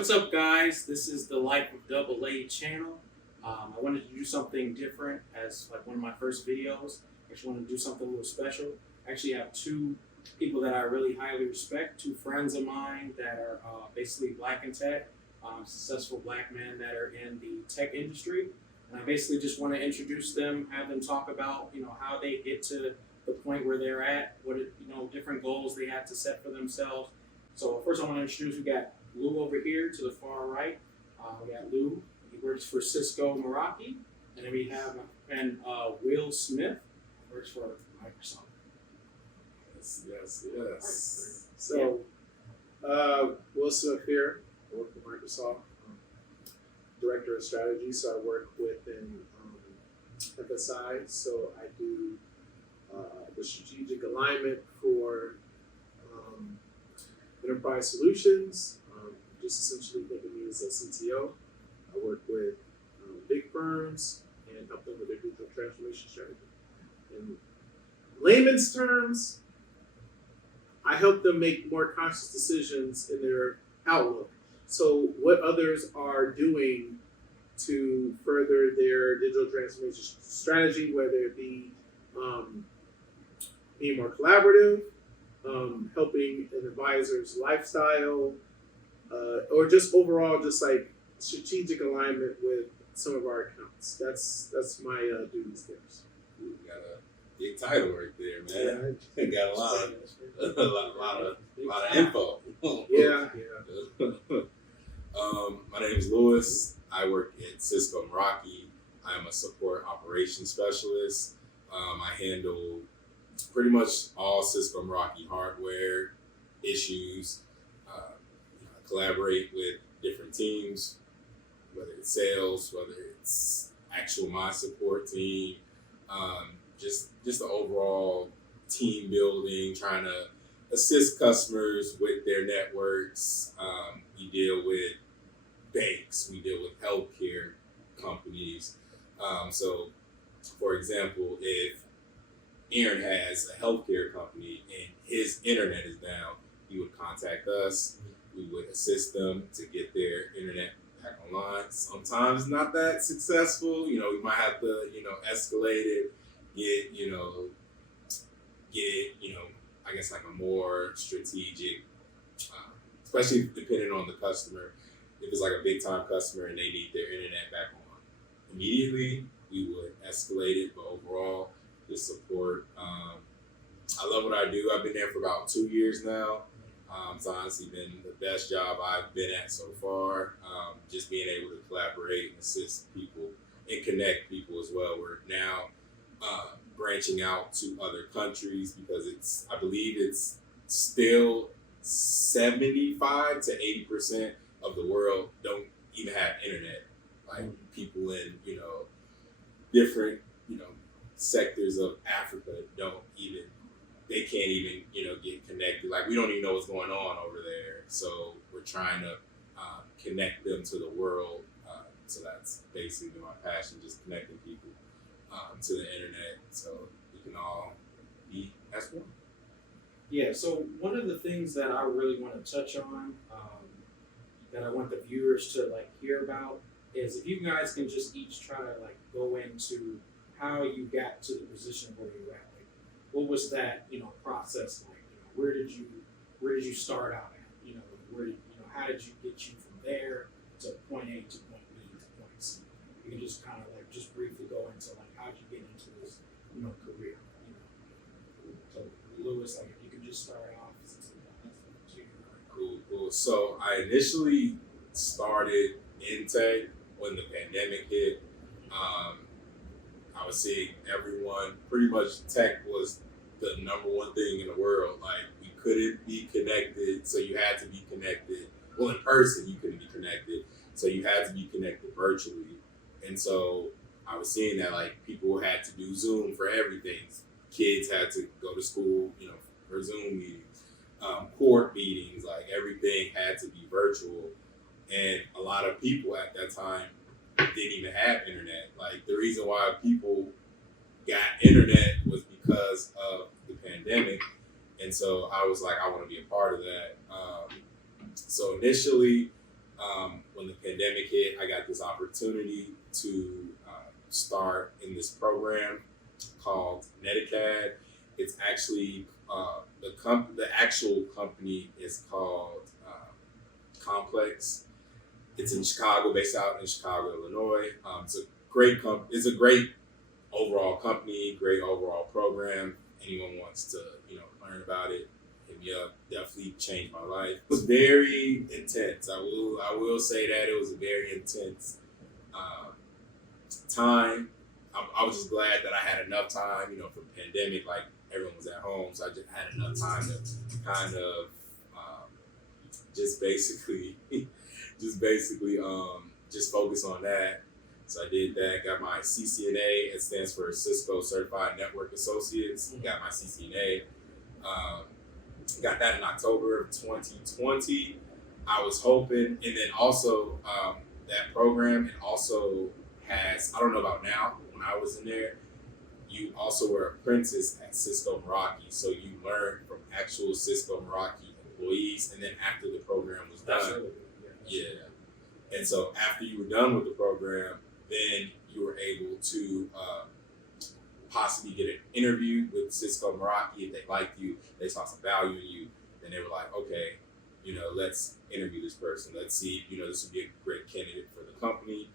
What's up, guys? This is the Life of Double A channel. I wanted to do something different as like one of my first videos. I just wanted to do something a little special. I actually have two people that I really highly respect, two friends of mine that are basically black in tech, successful black men that are in the tech industry. And I basically just want to introduce them, have them talk about, how they get to the point where they're at, what, different goals they have to set for themselves. So first I want to introduce, we got Lou over here to the far right. We got Lou, he works for Cisco Meraki. And then we have my friend Will Smith, works for Microsoft. Yes. So, Will Smith here. I work for Microsoft, Director of Strategy. So I work within FSI. So I do the strategic alignment for enterprise solutions. Just essentially think of me as a CTO. I work with big firms and help them with their digital transformation strategy. In layman's terms, I help them make more conscious decisions in their outlook. So what others are doing to further their digital transformation strategy, whether it be being more collaborative, helping an advisor's lifestyle, or just overall, just like strategic alignment with some of our accounts. That's my duties there. You got a big title right there, man. You got a lot of info. Yeah. My name is Lewis. I work at Cisco Meraki. I'm a support operations specialist. I handle pretty much all Cisco Meraki hardware issues. I collaborate with different teams, whether it's sales, whether it's actual my support team, just the overall team building, trying to assist customers with their networks. We deal with banks, we deal with healthcare companies. So, for example, if Aaron has a healthcare company and his internet is down, he would contact us. We would assist them to get their internet back online. Sometimes not that successful. We might have to, escalate it, I guess like a more strategic, especially depending on the customer. If it's like a big time customer and they need their internet back on immediately, we would escalate it. But overall, just support. I love what I do. I've been there for about 2 years now. It's honestly been the best job I've been at so far. Just being able to collaborate and assist people and connect people as well. We're now branching out to other countries because I believe it's still 75 to 80% of the world don't even have internet. Like people in, different, sectors of Africa they can't even, get connected. Like we don't even know what's going on over there. So we're trying to connect them to the world. So that's basically my passion, just connecting people to the internet so we can all be as one. Yeah, so one of the things that I really want to touch on, that I want the viewers to hear about, is if you guys can just each try to go into how you got to the position where you're at. What was that process like? Where did you start out at? How did you get you from there to point A to point B to point C? You can just kind of just briefly go into how did you get into this career? So Lewis, if you could just start off. Cool. So I initially started in tech when the pandemic hit. I was seeing everyone, pretty much tech was the number one thing in the world. We couldn't be connected, so you had to be connected. Well, in person, you couldn't be connected, so you had to be connected virtually. And so I was seeing that people had to do Zoom for everything. Kids had to go to school, for Zoom meetings, court meetings, everything had to be virtual. And a lot of people at that time didn't even have internet. The reason why people got internet was because of the pandemic. And so I was I want to be a part of that. So initially, when the pandemic hit, I got this opportunity to start in this program called Netacad. It's actually the actual company is called Complex. It's in Chicago, based out in Chicago, Illinois. It's a great It's a great overall company, great overall program. Anyone wants to learn about it, hit me up. Definitely changed my life. It was very intense. I will say that it was a very intense time. I was just glad that I had enough time, for the pandemic. Like everyone was at home, so I just had enough time to kind of just basically just focus on that. So I did that. Got my CCNA. It stands for Cisco Certified Network Associates. Got my CCNA. Got that in October of 2020. I was hoping, and then also that program, it also has, I don't know about now, when I was in there, you also were apprentice at Cisco Meraki. So you learned from actual Cisco Meraki employees, and then after the program was done, That's really good. yeah. And so after you were done with the program, then you were able to possibly get an interview with Cisco Meraki. If they liked you, they saw some value in you, then they were like, okay, let's interview this person. Let's see, this would be a great candidate for the company.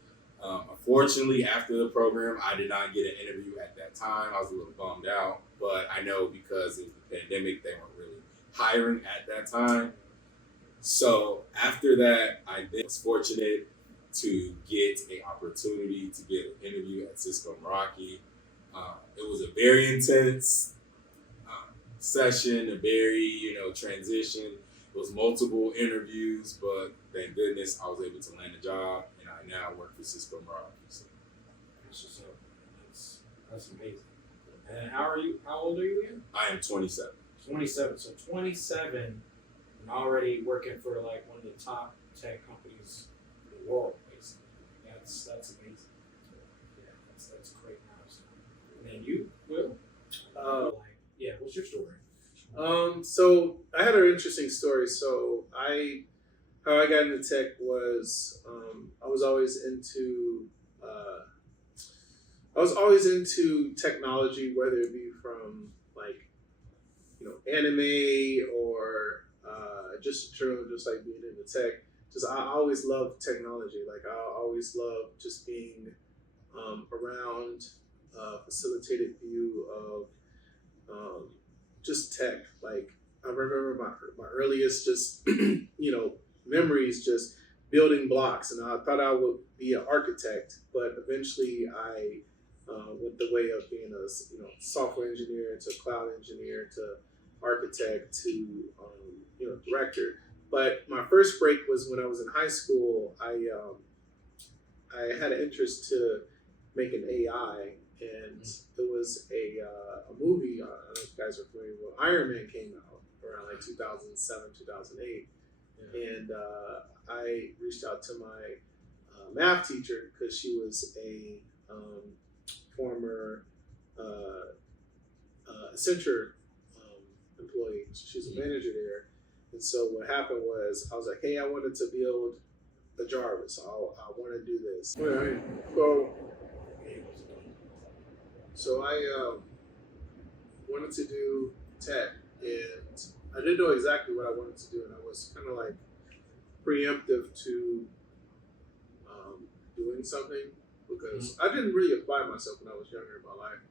Unfortunately, after the program, I did not get an interview at that time. I was a little bummed out, but I know because it was the pandemic, they weren't really hiring at that time. So after that, I was fortunate to get an opportunity to get an interview at Cisco Meraki. It was a very intense session, a very, transition. It was multiple interviews, but thank goodness I was able to land a job, and I now work for Cisco Meraki. So. That's amazing. And how old are you again? I am 27. 27. So 27 and already working for like one of the top tech companies in the world, basically. That's amazing. Yeah, that's a great milestone. And then you, Will? What's your story? So I had an interesting story. So how I got into tech was I was always into technology, whether it be from anime or just like being into tech. Just I always loved technology. Like I always loved just being around a facilitated view of just tech. Like I remember my earliest just memories just building blocks, and I thought I would be an architect, but eventually I went the way of being a software engineer to cloud engineer to architect to director. But my first break was when I was in high school. I had an interest to make an AI, and it was a movie. I don't know if you guys are familiar with Iron Man came out around like 2007, 2008. And I reached out to my math teacher because she was a former Accenture employee. She was a manager there. And so what happened was I was like, hey, I wanted to build a Jarvis. I want to do this. All right. So I wanted to do tech, and I didn't know exactly what I wanted to do, and I was kind of like preemptive to doing something because I didn't really apply myself when I was younger in my life.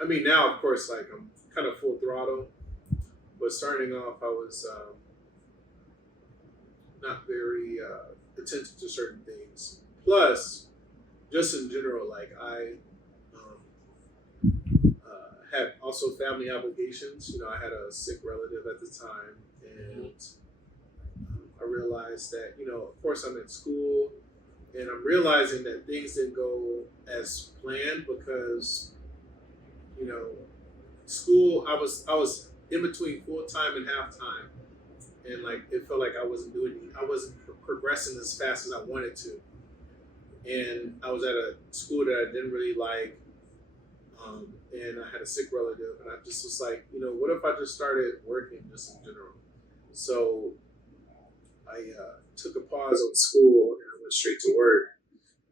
I mean, now of course, like I'm kind of full throttle, but starting off, I was not very attentive to certain things. Plus, just in general, like I had also family obligations. I had a sick relative at the time, and I realized that, of course I'm in school, and I'm realizing that things didn't go as planned because, school, I was in between full-time and half-time, and like it felt like I wasn't progressing as fast as I wanted to. And I was at a school that I didn't really like, and I had a sick relative, and I just was like, what if I just started working just in general? So I took a pause on school and I went straight to work.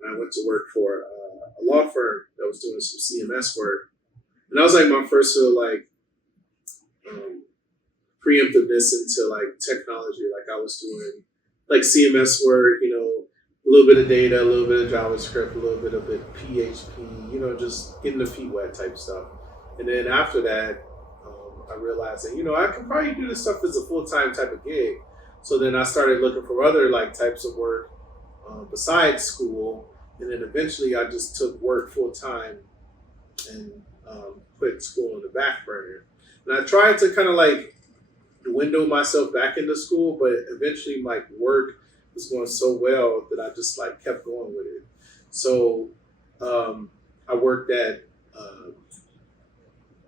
And I went to work for a law firm that was doing some CMS work. And that was like my first sort of like preemptiveness into like technology. Like I was doing like CMS work, you know, a little bit of data, a little bit of JavaScript, a little bit of PHP, you know, just getting the feet wet type stuff. And then after that, I realized that, you know, I could probably do this stuff as a full-time type of gig. So then I started looking for other like types of work besides school. And then eventually I just took work full-time and put school on the back burner. And I tried to kind of like window myself back into school, but eventually like work was going so well that I just like kept going with it. So I worked at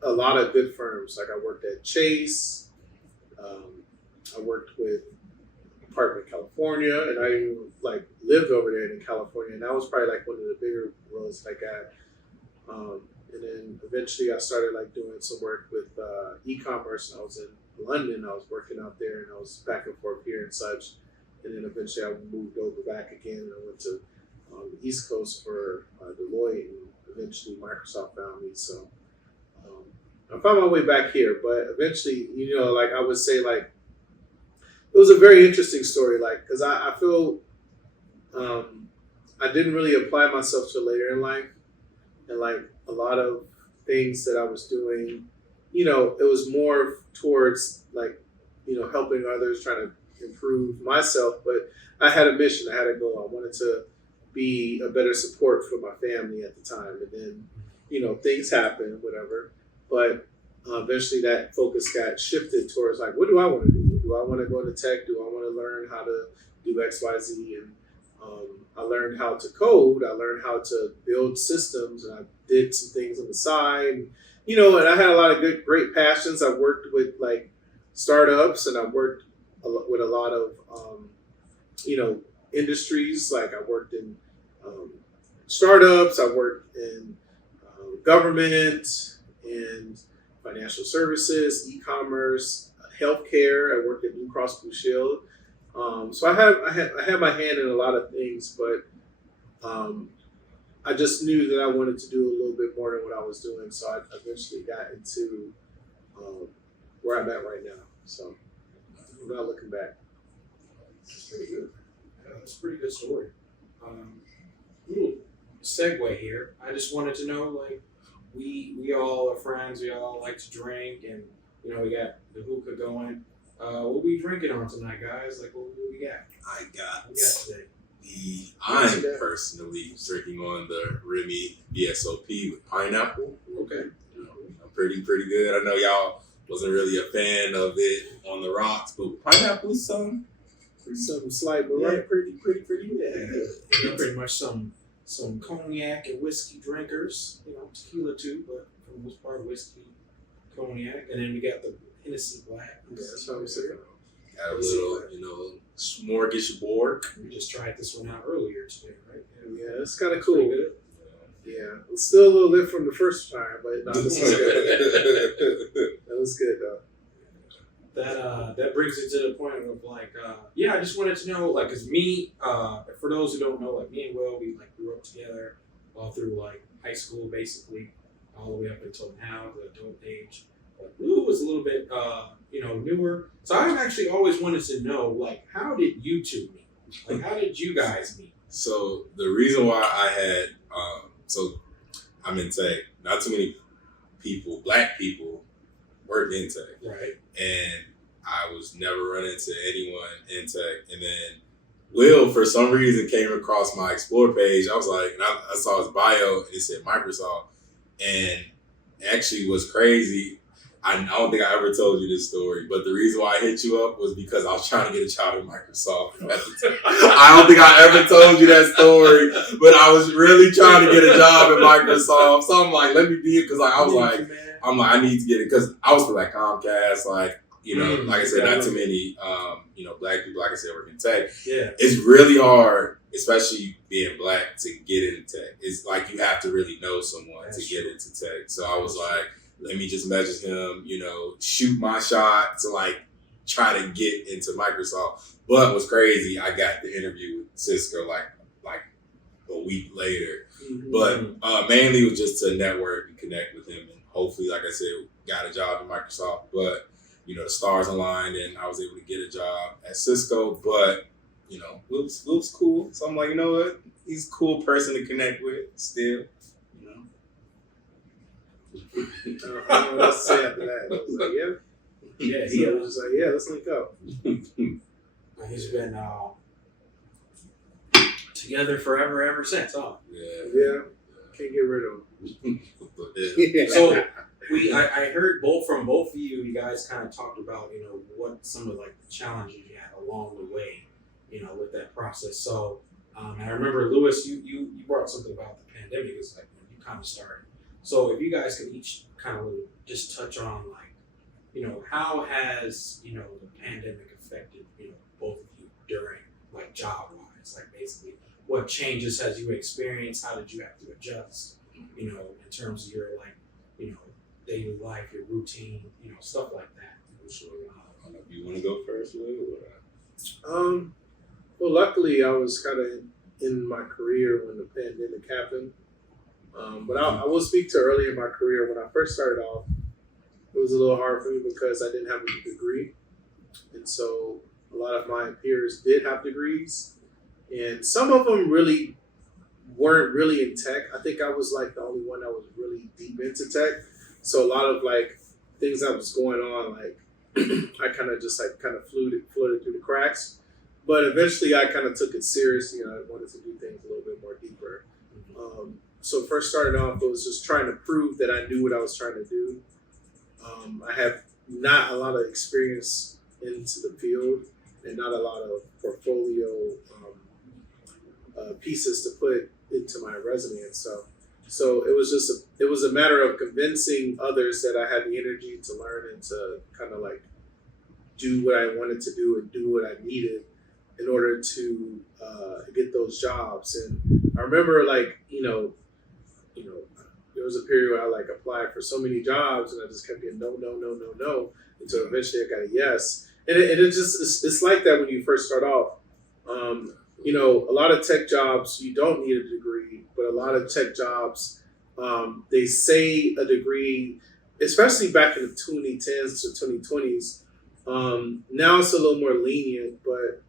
a lot of good firms. Like I worked at Chase. I worked with Apartment California, and I even like lived over there in California. And that was probably like one of the bigger roles I got. And then eventually I started like doing some work with e-commerce. And I was in London. I was working out there, and I was back and forth here and such. And then eventually I moved over back again, and I went to the East Coast for Deloitte, and eventually Microsoft found me. So I found my way back here, but eventually, you know, like I would say, like it was a very interesting story, like because I feel I didn't really apply myself to later in life, and like a lot of things that I was doing, you know, it was more towards like, you know, helping others, trying to improve myself, but I had a mission, I had a goal. I wanted to be a better support for my family at the time, and then, you know, things happened, whatever. But eventually that focus got shifted towards like, what do I want to do? Do I want to go to tech? Do I want to learn how to do X, Y, Z? And I learned how to code. I learned how to build systems, and I did some things on the side. You know, and I had a lot of great passions. I worked with like startups, and I worked with a lot of, you know, industries. Like I worked in startups. I worked in government and financial services, e-commerce, healthcare. I worked at Blue Cross Blue Shield. So I had my hand in a lot of things, but I just knew that I wanted to do a little bit more than what I was doing. So I eventually got into where I'm at right now. So I'm not looking back. That's pretty good. Yeah, that's a pretty good story. Little segue here. I just wanted to know, like, we all are friends. We all like to drink, and you know we got the hookah going. What we drinking on tonight, guys? Like, what we got? What we got today? I'm personally drinking on the Remy VSOP with pineapple. Okay. You know, pretty good. I know y'all wasn't really a fan of it on the rocks, but with pineapple is something Slight, but right, pretty good. You know, pretty much some cognac and whiskey drinkers. You know, tequila too, but for the most part, whiskey, cognac, and then we got the Hennessy Black. Yeah, that's what I'm saying. Got a little, you know, smorgasbord. We just tried this one out earlier today, right? Yeah, it's kind of cool. Pretty good. Yeah, it's still a little lit from the first time, but no, this was good. That was good though. That brings it to the point of like, yeah, I just wanted to know, like, cause me, for those who don't know, like me and Will, we like grew up together all through like high school, basically, all the way up until now, the adult age. But Will was a little bit, you know, newer. So I've actually always wanted to know, like, how did you two meet? Like, how did you guys meet? So the reason why I had, so I'm in tech. Not too many people, black people, work in tech. Right. And I was never running into anyone in tech. And then Will, for some reason, came across my Explore page. I was like, and I saw his bio, and it said Microsoft. And actually what's crazy, I don't think I ever told you this story, but the reason why I hit you up was because I was trying to get a job at Microsoft. I don't think I ever told you that story, but I was really trying to get a job at Microsoft. So I'm like, let me be it, because like, I need to get it, because I was for like Comcast, like, you know, like I said, not too many, you know, black people, like I said, work in tech. Yeah. It's really hard, especially being black, to get into tech. It's like you have to really know someone to get into tech. So I was like, let me just message him, you know, shoot my shot to like try to get into Microsoft. But what's crazy, I got the interview with Cisco like a week later. Mhm. But mainly it was just to network and connect with him, and hopefully, like I said, got a job at Microsoft. But the stars aligned, and I was able to get a job at Cisco. But Will's cool, so I'm like, you know what? He's a cool person to connect with still. I don't know what else to say after that. I was like, yeah. Yeah, So I was just like, yeah, let's link up. he's been together forever ever since. Huh? Yeah. Can't get rid of him. Yeah. So I heard from both of you. You guys kind of talked about what some of like the challenges you had along the way, with that process. So and I remember Lewis, you brought something about the pandemic. It's like when you kind of started. So if you guys could each kind of just touch on like, how has the pandemic affected both of you during like job wise, like basically what changes has you experienced? How did you have to adjust? In terms of your like daily life, your routine, stuff like that. Sure. You want to go first, Will? Well, luckily I was kind of in my career when the pandemic happened. But I will speak to early in my career when I first started off. It was a little hard for me because I didn't have a degree, and so a lot of my peers did have degrees, and some of them really weren't really in tech. I think I was like the only one that was really deep into tech. So a lot of like things that was going on, like I kind of just like floated through the cracks. But eventually I kind of took it seriously, and I wanted to do things a little bit more deeper. So first started off, it was just trying to prove that I knew what I was trying to do. I have not a lot of experience into the field and not a lot of portfolio pieces to put into my resume. And so it was a matter of convincing others that I had the energy to learn and to kind of like do what I wanted to do and do what I needed in order to get those jobs. And I remember like, there was a period where I like applied for so many jobs and I just kept getting no, until eventually I got a yes. And it's like that when you first start off. A lot of tech jobs, you don't need a degree, but a lot of tech jobs, they say a degree, especially back in the 2010s to 2020s. Now it's a little more lenient, but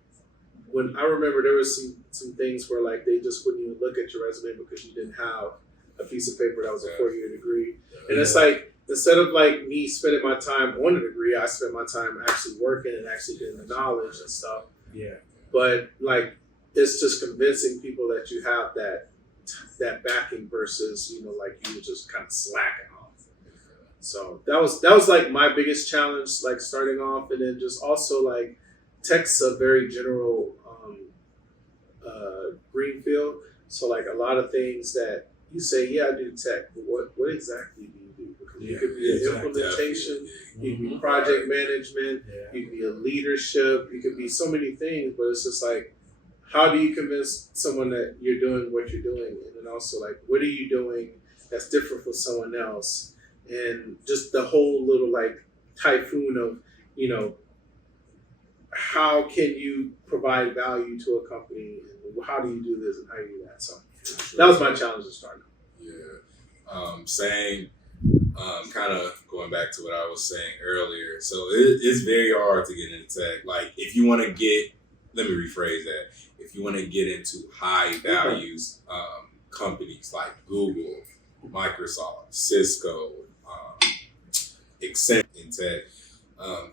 when I remember there was some things where like they just wouldn't even look at your resume because you didn't have a piece of paper that was a 4-year degree. And it's like, instead of like me spending my time on a degree, I spent my time actually working and actually getting the knowledge and stuff. Yeah. But like, it's just convincing people that you have that backing versus, like you were just kind of slacking off. So that was like my biggest challenge, like starting off, and then just also like tech's a very general green field. So like a lot of things that you say, yeah, I do tech, but what exactly do you do? Because you could be an implementation, you could be project management, you could be a leadership, you could be so many things, but it's just like, how do you convince someone that you're doing what you're doing? And then also like, what are you doing that's different from someone else? And just the whole little like typhoon of, how can you provide value to a company? And how do you do this and how do you do that? So that was my challenge to start. Yeah. Same. Kind of going back to what I was saying earlier. So it's very hard to get into tech. Like if you want to let me rephrase that. If you want to get into high values companies like Google, Microsoft, Cisco, Accenture in tech.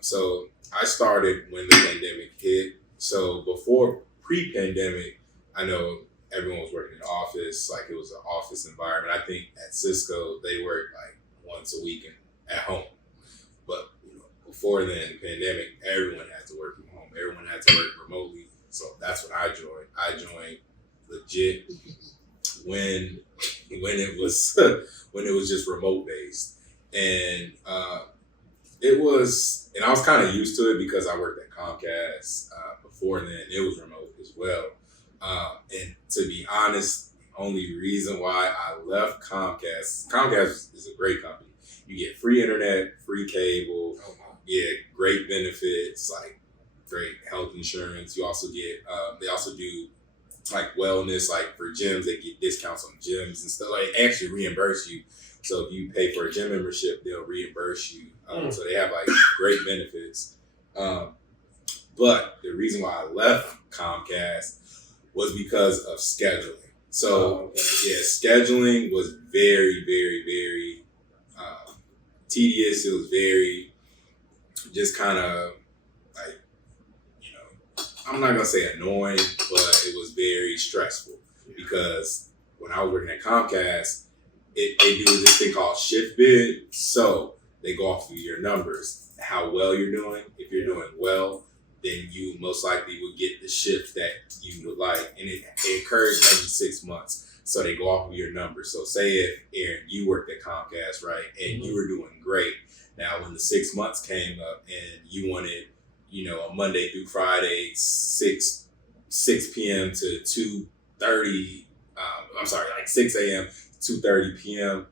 So I started when the pandemic hit. So pre-pandemic, I know everyone was working in the office, like it was an office environment. I think at Cisco, they worked like once a week at home. But before then, the pandemic, everyone had to work from home. Everyone had to work remotely. So that's when I joined. I joined legit when it was just remote based, and I was kind of used to it because I worked at Comcast before then. It was remote as well, and to be honest, only reason why I left Comcast is a great company. You get free internet, free cable, Yeah, great benefits, like great health insurance. You also get, they also do like wellness, like for gyms, they get discounts on gyms and stuff. Like actually reimburse you. So if you pay for a gym membership, they'll reimburse you. So they have like great benefits. But the reason why I left Comcast was because of scheduling. So yeah, scheduling was very, very, very tedious. It was very just kind of like, you know, I'm not gonna say annoying, but it was very stressful because when I was working at Comcast, they do this thing called shift bid. So they go off of your numbers, how well you're doing. If you're doing well, then you most likely will get the shift that you would like. And it occurs every 6 months. So they go off of your numbers. So say if Aaron, you worked at Comcast, right? And you were doing great. Now, when the 6 months came up and you wanted, you know, a Monday through Friday, 6 p.m. to 2:30, like 6 a.m. 2:30 p.m.,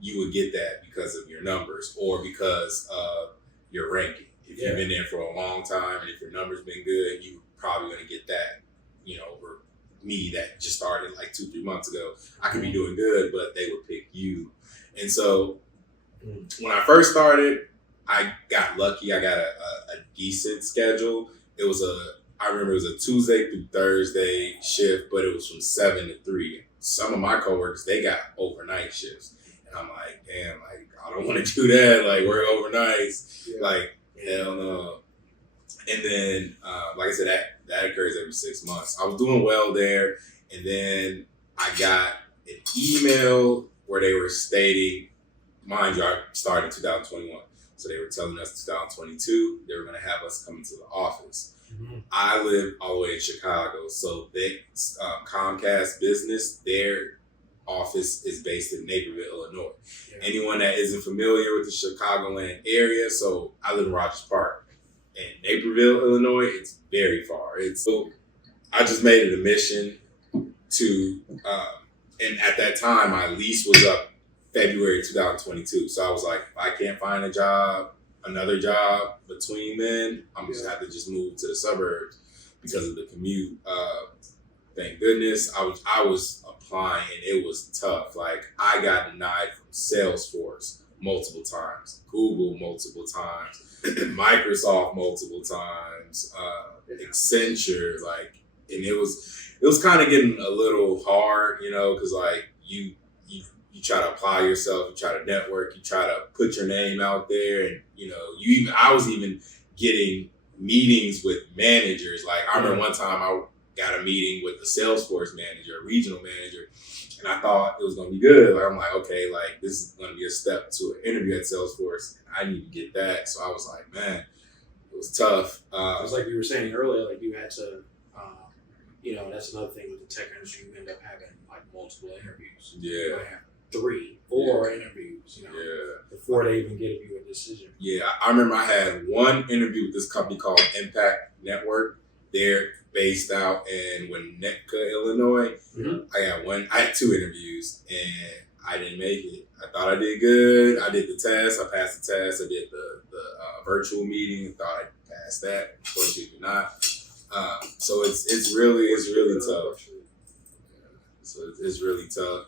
you would get that because of your numbers or because of your ranking. If you've been there for a long time and if your numbers been good, you're probably going to get that, you know, over me that just started like 2-3 months ago. I could be doing good, but they would pick you. And so when I first started, I got lucky. I got a decent schedule. I remember it was a Tuesday through Thursday shift, but it was from 7 to 3. Some of my coworkers, they got overnight shifts. And I'm like, damn, like, I don't want to do that. Like, work overnights. Yeah. Like, hell no. And then, like I said, that occurs every 6 months. I was doing well there. And then I got an email where they were stating, mind you, I started in 2021. So they were telling us 2022, they were going to have us come into the office. Mm-hmm. I live all the way in Chicago. So they, Comcast Business, their office is based in Naperville, Illinois. Yeah. Anyone that isn't familiar with the Chicagoland area, so I live in Rogers Park. In Naperville, Illinois, it's very far. So I just made it a mission to, and at that time, my lease was up February 2022. So I was like, if I can't find another job between then, I'm just have to just move to the suburbs because of the commute. Thank goodness I was applying and it was tough. Like I got denied from Salesforce multiple times, Google multiple times, Microsoft multiple times, Accenture, like, and it was kind of getting a little hard, you know, because like you try to apply yourself, you try to network, you try to put your name out there, and you know, I was even getting meetings with managers. Like I remember one time I got a meeting with the Salesforce manager, a regional manager, and I thought it was gonna be good. Like I'm like, okay, like this is gonna be a step to an interview at Salesforce. I need to get that. So I was like, man, it was tough. It was like you were saying earlier, like you had to, you know, that's another thing with the tech industry. You end up having like multiple interviews. Yeah. You might have 3, 4 interviews, you know, before they even give you a decision. Yeah, I remember I had one interview with this company called Impact Network. They're based out in Winnetka, Illinois. Mm-hmm. I had 2 interviews and I didn't make it. I thought I did good. I did the test. I passed the test. I did the virtual meeting. Thought I passed that. Unfortunately, did not. So it's really tough. So it's really tough.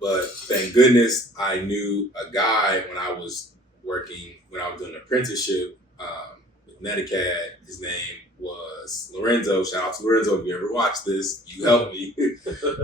But thank goodness I knew a guy when I was doing an apprenticeship with Netacad. His name was Lorenzo. Shout out to Lorenzo. If you ever watch this, you helped me. Shout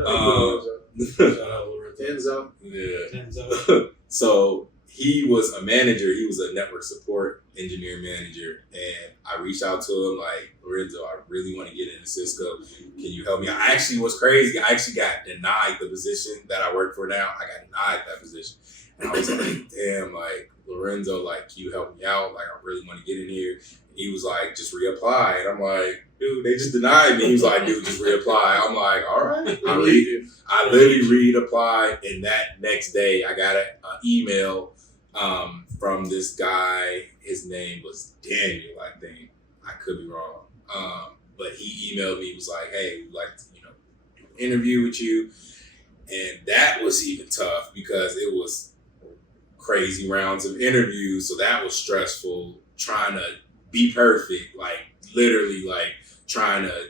out Lorenzo. Yeah. So he was a manager. He was a network support engineer manager. And I reached out to him like, Lorenzo, I really want to get into Cisco. Can you help me? I actually was crazy. I actually got denied the position that I work for now. I got denied that position. And I was like, damn, like, Lorenzo, like, can you help me out? Like, I really want to get in here. And he was like, just reapply. And I'm like, dude, they just denied me. He was like, dude, just reapply. I'm like, all right. I literally reapplied. And that next day, I got an email from this guy. His name was Daniel, I think. I could be wrong. But he emailed me. He was like, hey, we'd like to, do an interview with you. And that was even tough because it was crazy rounds of interviews, so that was stressful. Trying to be perfect, like literally, like trying to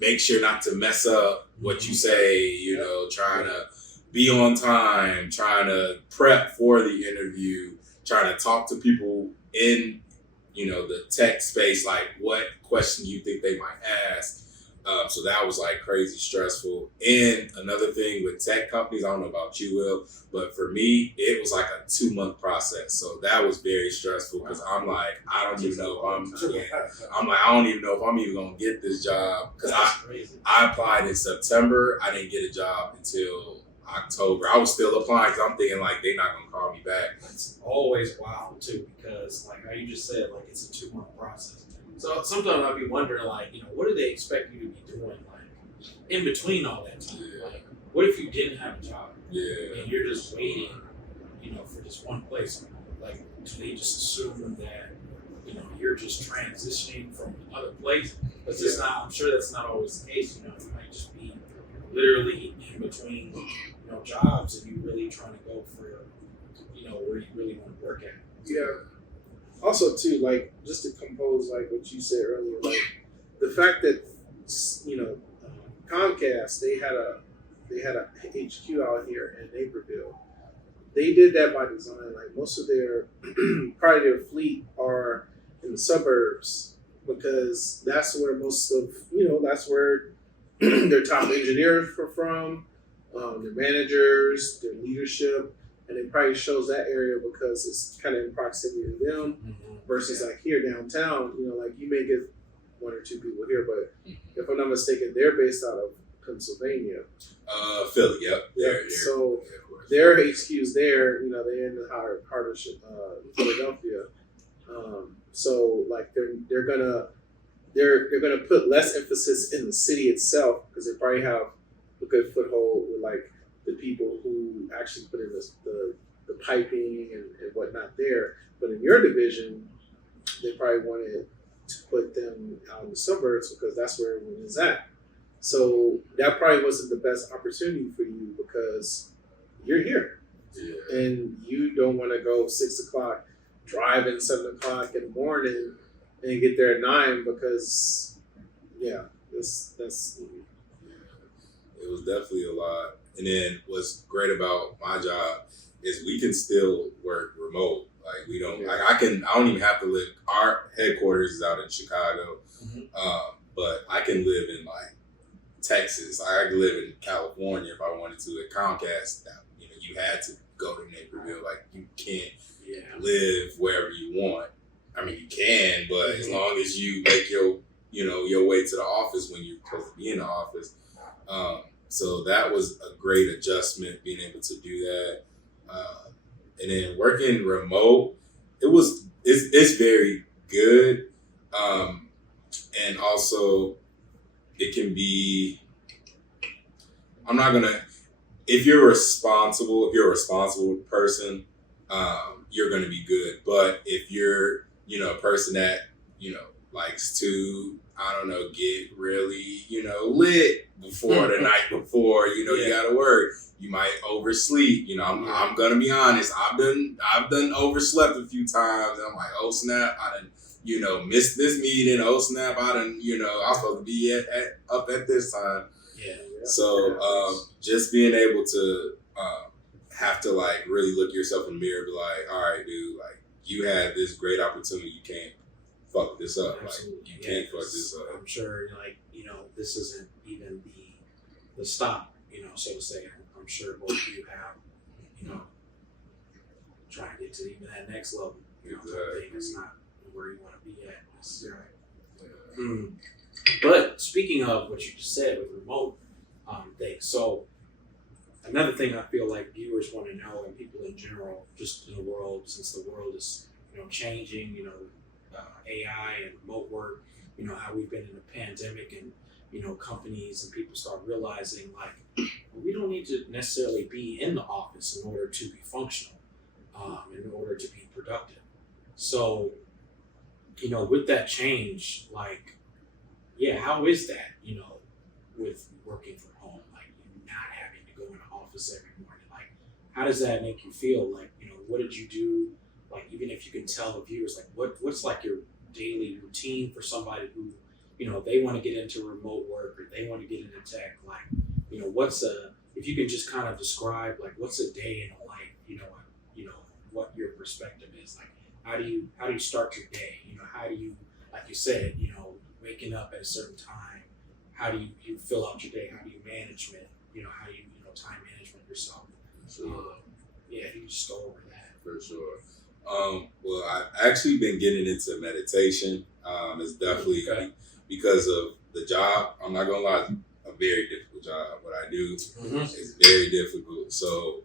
make sure not to mess up what you say. You know, trying to be on time, trying to prep for the interview, trying to talk to people in, you know, the tech space, like what question you think they might ask. So that was like crazy stressful. And another thing with tech companies, I don't know about you, Will, but for me, it was like a 2-month process. So that was very stressful because I'm like, I don't even know if I don't even know if I'm even gonna get this job because I applied in September. I didn't get a job until October. I was still applying because I'm thinking like they're not gonna call me back. It's always wild too because like how you just said, like it's a 2-month process. So sometimes I'd be wondering, like, you know, what do they expect you to be doing, like, in between all that time? Yeah. Like, what if you didn't have a job? Yeah. And you're just waiting, you know, for this one place? Like, do they just assume that, you know, you're just transitioning from another place? But it's not, I'm sure that's not always the case, you know, you might just be literally in between, you know, jobs and you really trying to go for, you know, where you really want to work at. Yeah. Also, too, like, just to compose, like, what you said earlier, like, the fact that, you know, Comcast, they had a HQ out here in Naperville. They did that by design. Like, most of their, probably their fleet are in the suburbs because that's where most of, you know, that's where their top engineers are from, their managers, their leadership. And it probably shows that area because it's kind of in proximity to them versus like here downtown, you know, like you may get 1 or 2 people here, but if I'm not mistaken, they're based out of Pennsylvania. Philly, yep. Yeah. So their HQ's there, you know, they're in the heart of Philadelphia. So like they're gonna put less emphasis in the city itself because they probably have a good foothold with like the people who actually put in the piping and whatnot there. But in your division, they probably wanted to put them out in the suburbs because that's where everyone is at. So that probably wasn't the best opportunity for you because you're here. Yeah. And you don't want to go 6 o'clock, drive in 7 o'clock in the morning and get there at 9 because, that's. It was definitely a lot. And then what's great about my job is we can still work remote. Like we don't, like I don't even have to live. Our headquarters is out in Chicago, but I can live in like Texas. I could live in California if I wanted to. At Comcast, you know, you had to go to Naperville. Like you can't live wherever you want. I mean, you can, but as long as you make your way to the office when you're supposed to be in the office. So that was a great adjustment, being able to do that. And then working remote, it's very good. And also it can be, if you're a responsible person, you're going to be good. But if you're, you know, a person that, you know, likes to, I don't know, get really, you know, lit before the night before, you know, you gotta work. You might oversleep. You know, I'm gonna be honest. I've done overslept a few times, and I'm like, oh snap, I done, you know, missed this meeting. Oh snap, I done, you know, I was supposed to be up at this time. Yeah. So just being able to have to like really look yourself in the mirror, and be like, all right, dude, like you had this great opportunity, you can't fuck this up. Absolutely. Like you can't fuck this up. I'm sure, like, you know, this isn't even the stop, you know, so to say. I'm sure both of you have, you know, trying to get to even that next level. You know, I think it's not where you want to be at necessarily. But speaking of what you just said with remote things, so another thing I feel like viewers want to know, and people in general, just in the world, since the world is, you know, changing, you know, AI and remote work, you know, how we've been in a pandemic and, you know, companies and people start realizing like, we don't need to necessarily be in the office in order to be functional, in order to be productive. So, you know, with that change, like, how is that, you know, with working from home, like not having to go in the office every morning? Like, how does that make you feel, like, you know, what did you do? Like, even if you can tell the viewers, like, what's like your daily routine for somebody who, they want to get into remote work or they want to get into tech. Like, if you can just kind of describe, like, what's a day in a life, what your perspective is. Like, how do you start your day? How do you, like you said, waking up at a certain time, how do you fill out your day? How do you manage it? How do you, time management yourself? Sure. Yeah, you just go over that. For sure. Well, I've actually been getting into meditation. It's definitely because of the job. I'm not gonna lie, a very difficult job. What I do is very difficult. So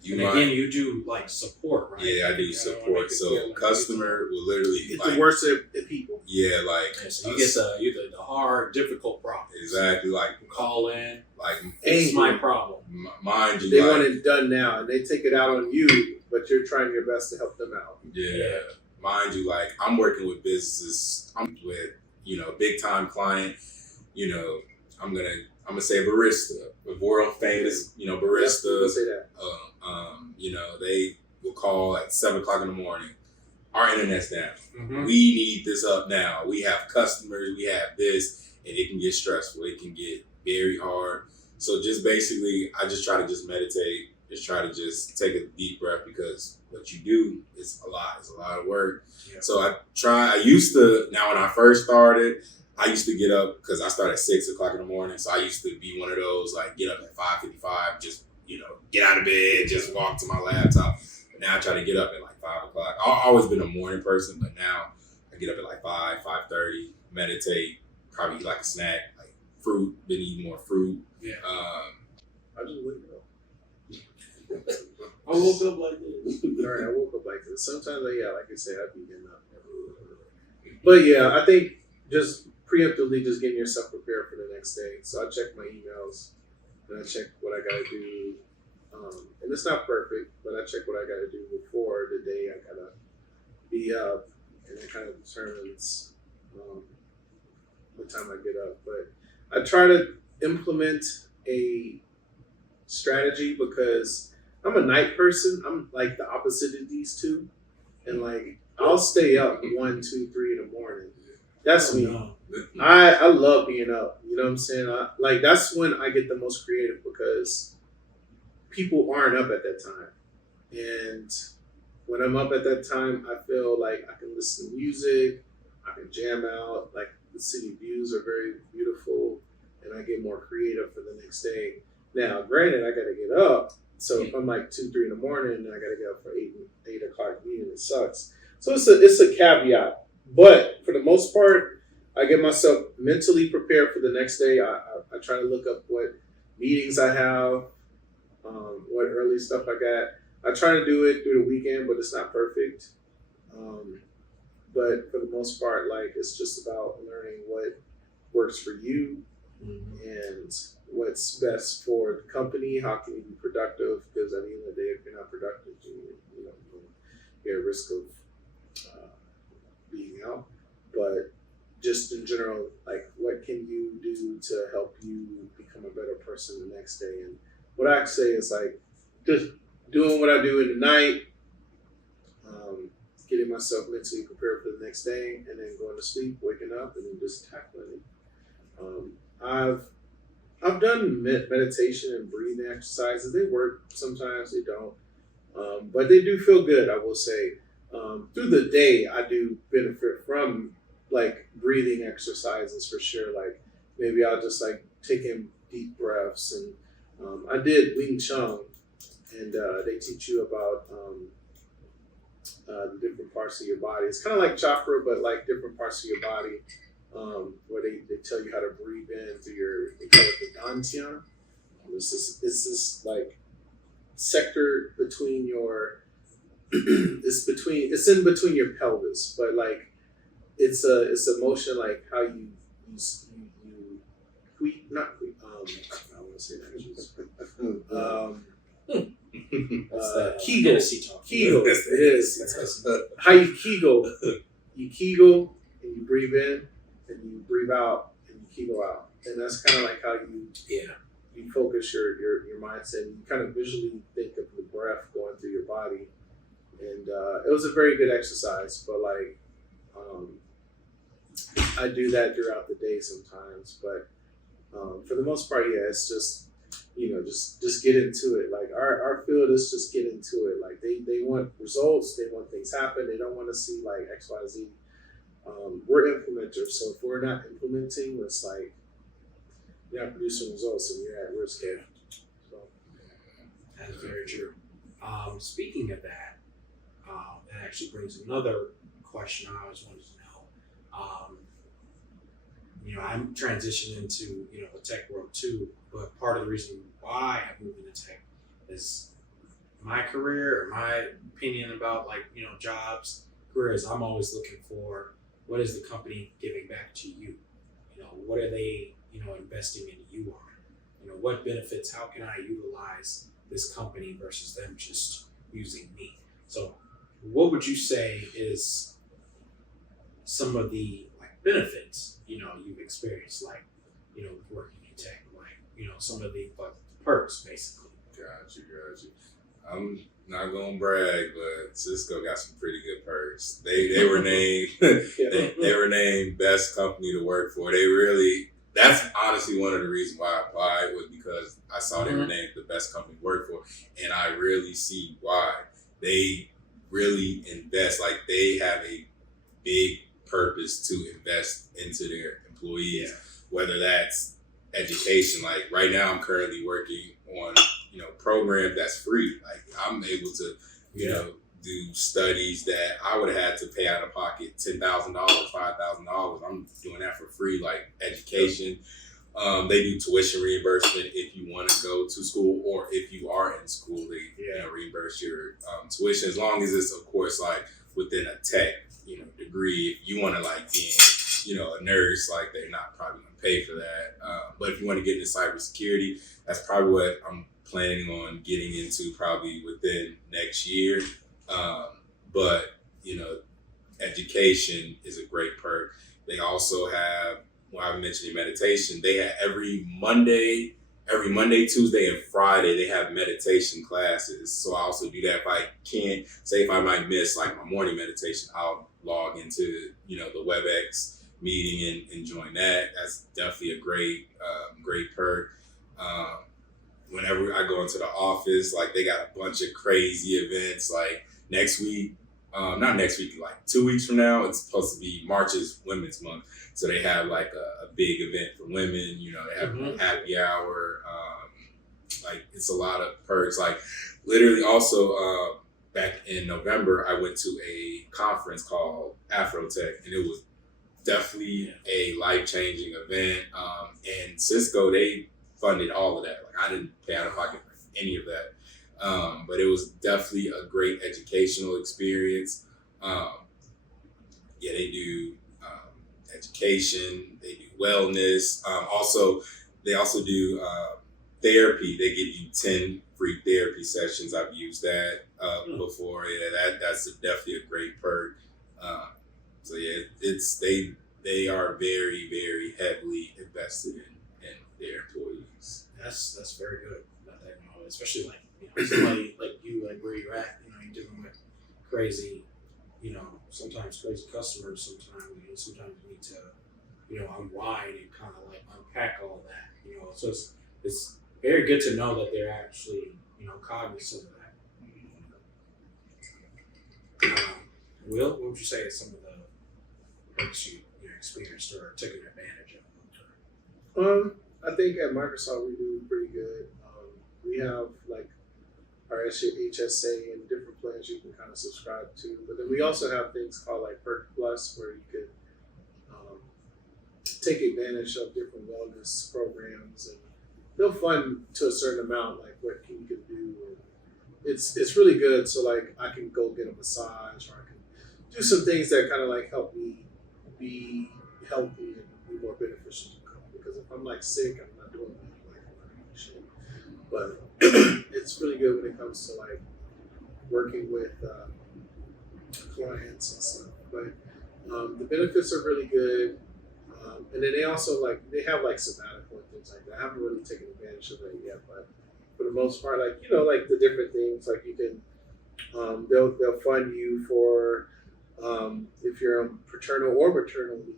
you do like support, right? Yeah, I do support. So customer will literally it's the worst of people. Yeah, like so you get the hard, difficult problems. Exactly, like call in, like it's my problem. Mind you, they want it done now, and they take it out on you, but you're trying your best to help them out. Yeah, mind you, like I'm working with businesses. I'm with big time client. I'm gonna say barista, a world famous barista. Say that. They will call at 7:00 in the morning. Our internet's down. Mm-hmm. We need this up now. We have customers. We have this, and it can get stressful. It can get very hard. So just basically, I just try to just meditate. Just try to just take a deep breath because what you do is a lot. It's a lot of work. Yeah. So I used to, now when I first started, I used to get up because I started at 6:00 in the morning. So I used to be one of those, like, get up at 5:55, just, get out of bed, just walk to my laptop. But now I try to get up at like 5:00. I've always been a morning person, but now I get up at like 5:30, meditate, probably eat like a snack, like fruit, been eating more fruit. Yeah. I just wake up. I woke up like this. Alright, I woke up like this. Sometimes, like I said, I'd be getting up. But yeah, I think just preemptively just getting yourself prepared for the next day. So I check my emails and I check what I gotta do. And it's not perfect, but I check what I gotta do before the day I gotta be up, and it kind of determines what time I get up. But I try to implement a strategy because I'm a night person. I'm like the opposite of these two, and like I'll stay up 1, 2, 3 in the morning. That's me. No. I love being up. You know what I'm saying? That's when I get the most creative because people aren't up at that time. And when I'm up at that time, I feel like I can listen to music, I can jam out, like the city views are very beautiful, and I get more creative for the next day. Now, granted, I gotta get up. So if I'm like 2, 3 in the morning and I gotta get up for 8 o'clock meeting, it sucks. So it's a caveat. But for the most part, I get myself mentally prepared for the next day. I try to look up what meetings I have, what early stuff I got. I try to do it through the weekend, but it's not perfect. But for the most part, like, it's just about learning what works for you and what's best for the company. How can you be productive? Because at the end of the day, if you're not productive, you're at risk of being out. But just in general, like, what can you do to help you become a better person the next day? And what I say is, like, just doing what I do in the night, getting myself mentally prepared for the next day, and then going to sleep, waking up, and then just tackling it. I've done meditation and breathing exercises. They work sometimes, they don't, but they do feel good. I will say, through the day, I do benefit from like breathing exercises for sure. Like maybe I'll just like take in deep breaths, and I did Wing Chun, and they teach you about the different parts of your body. It's kind of like chakra, but like different parts of your body, where they tell you how to breathe in through they call it the dantian. It's this like sector between your it's in between your pelvis, but like it's a motion like how you not tweet, I want to say that. Kegel. Kegel. It is. How you Kegel. You Kegel and you breathe in and you breathe out and you Kegel out. And that's kind of like how you focus your mindset. You kind of visually think of the breath going through your body and it was a very good exercise. But like, I do that throughout the day sometimes. But for the most part, yeah, it's just just get into it. Like our field is just get into it. Like they want results, they want things happen. They don't want to see like X, Y, Z. We're implementers, so if we're not implementing, it's like you're not producing results, and you're at risk. Yeah. So That's very true. Speaking of that, that actually brings another question I always wanted to know. I'm transitioning into the tech world too, but part of the reason why I moved into tech is my career or my opinion about jobs, careers. I'm always looking for what is the company giving back to you. What are they investing in you on? What benefits? How can I utilize this company versus them just using me? So, what would you say is some of the benefits you've experienced, working in tech, some of the perks, basically? Got you. I'm not gonna brag, but Cisco got some pretty good perks. They were named they were named best company to work for. That's honestly one of the reasons why I applied, was because I saw they were named the best company to work for, and I really see why. They really invest. Like, they have a big purpose to invest into their employees, whether that's education. Like right now, I'm currently working on program that's free. Like, I'm able to do studies that I would have had to pay out of pocket $10,000, $5,000. I'm doing that for free. Like, education. They do tuition reimbursement if you want to go to school, or if you are in school, they reimburse your tuition, as long as it's, of course, like within a tech degree. If you want to be a nurse, like, they're not probably going to pay for that. But if you want to get into cybersecurity, that's probably what I'm planning on getting into, probably within next year. But education is a great perk. They also have, I mentioned meditation. They have every Monday, Tuesday, and Friday, they have meditation classes. So I also do that. If I can't, say if I might miss like my morning meditation, I'll log into the WebEx meeting and join that. That's definitely a great perk. Whenever I go into the office, like, they got a bunch of crazy events. Like next week, not next week, like 2 weeks from now, it's supposed to be March is Women's Month. So they have like a big event for women. They have a happy hour. Like, it's a lot of perks. Like, literally, also back in November, I went to a conference called Afrotech, and it was definitely a life-changing event. And Cisco, they funded all of that. Like, I didn't pay out of pocket for any of that. But it was definitely a great educational experience. They do education, they do wellness. They also do therapy. They give you 10 free therapy sessions. I've used that before. Yeah, that's definitely a great perk. They are very, very heavily invested in their employees. That's very good. Especially somebody like you, like where you're at. You're dealing with crazy, sometimes crazy customers. Sometimes you need to, unwind and kind of unpack all that. So it's very good to know that they're actually, cognizant of that. Will, what would you say is some of the perks you experienced or taken advantage of? I think at Microsoft we do pretty good. We have like our HSA and different plans you can kind of subscribe to, but then we also have things called like Perk Plus, where you can take advantage of different wellness programs, and they'll fund to a certain amount, like what you can do. And it's really good. So like, I can go get a massage, or I can do some things that kind of like help me be healthy and be more beneficial to come. Because if I'm like sick, I'm not doing like shit. But it's really good when it comes to like working with clients and stuff. But the benefits are really good. And then they also they have like sabbatical and things like that. I haven't really taken advantage of that yet, but for the most part, like the different things, like you can They'll fund you for if you're on paternal or maternal leave,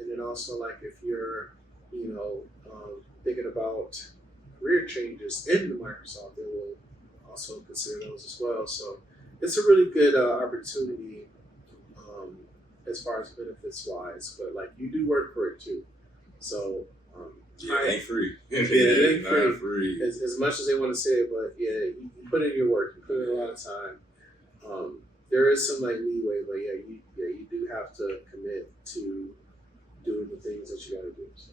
and then also like if you're, thinking about career changes in the Microsoft, they will also consider those as well. So it's a really good opportunity as far as benefits wise, but like you do work for it too. So Yeah, it ain't free. it ain't Not free. As much as they want to say it, but yeah, you put in your work, you put in a lot of time. There is some like leeway, but you do have to commit to doing the things that you got to do. So.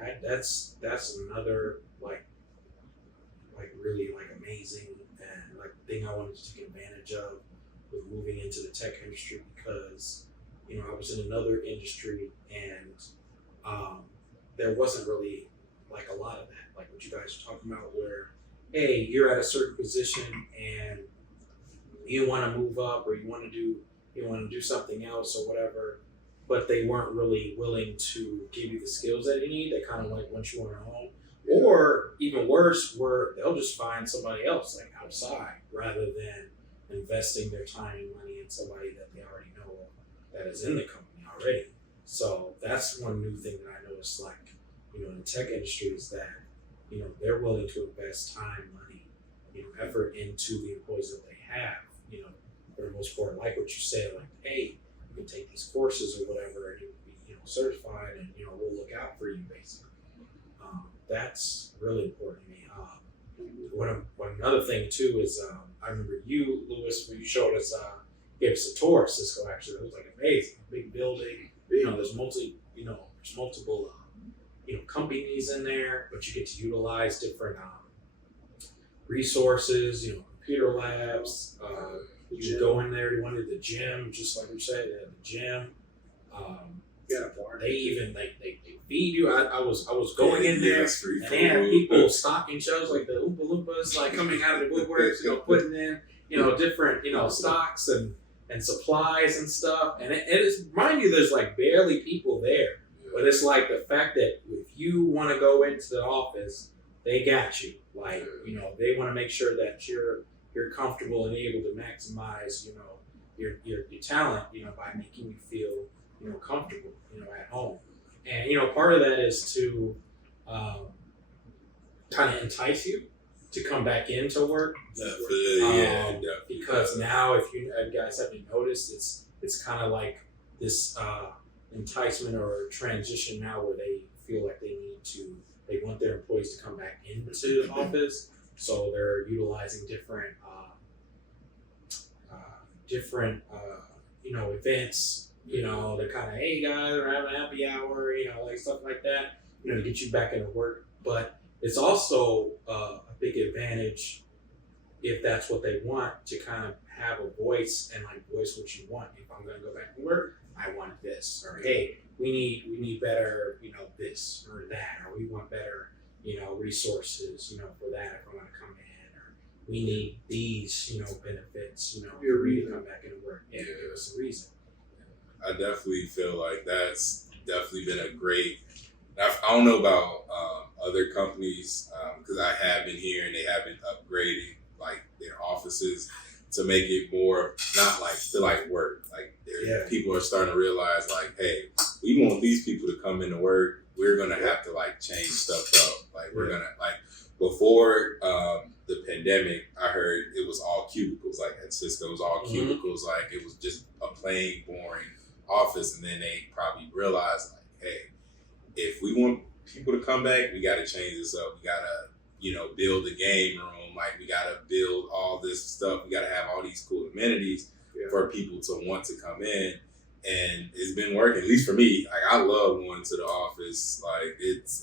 Yeah, that's another like really like amazing and like thing I wanted to take advantage of with moving into the tech industry, because I was in another industry and there wasn't really like a lot of that, like what you guys are talking about, where hey, you're at a certain position and you want to move up or you want to do something else or whatever, but they weren't really willing to give you the skills that you need. They kind of like want you on your own. Or even worse, where they'll just find somebody else like outside rather than investing their time and money in somebody that they already know that is in the company already. So that's one new thing that I noticed, like, in the tech industry, is that, they're willing to invest time, money, effort into the employees that they have, for the most part, like what you said, like, hey, you can take these courses or whatever and you'll be, certified and, we'll look out for you basically. That's really important to me. Another thing too is I remember you, Lewis, when you showed us, gave us a tour of Cisco. Actually, it was like amazing, big building. There's multiple companies in there, but you get to utilize different resources. Computer labs. You go in there. You went to the gym, just like we said, the gym. They even they feed you. I was going in there, and they had people stocking shows like the Oompa Loompas, like coming out of the woodworks, putting in different stocks and supplies and stuff. And it is, mind you, there's like barely people there, but it's like the fact that if you want to go into the office, they got you. Like they want to make sure that you're comfortable and able to maximize your talent by making you feel comfortable, at home. And, part of that is to kind of entice you to come back into work. Because now, if you guys haven't noticed, it's kind of like this enticement or transition now where they feel like they want their employees to come back into the office. So they're utilizing different events. They're kind of, hey guys, we're having a happy hour, like stuff like that, to get you back into work. But it's also a big advantage if that's what they want, to kind of have a voice and like voice what you want. If I'm going to go back to work, I want this, or hey, we need better, this or that, or we want better, resources, for that if I want to come in, or we need these, benefits, for me to come back into work. Yeah, give us a reason. I definitely feel like that's definitely been a great. I don't know about other companies because I have been here and they have been upgrading like their offices to make it more not like to like work. Like people are starting to realize like, hey, we want these people to come into work. We're gonna have to like change stuff up. Like we're gonna like before the pandemic, I heard it was all cubicles. Like at Cisco, it was all cubicles. Like it was just a plain boring office, and then they probably realized like, hey, if we want people to come back, we got to change this up. We got to build a game room. Like we got to build all this stuff. We got to have all these cool amenities for people to want to come in, and it's been working, at least for me. Like I love going to the office. Like it's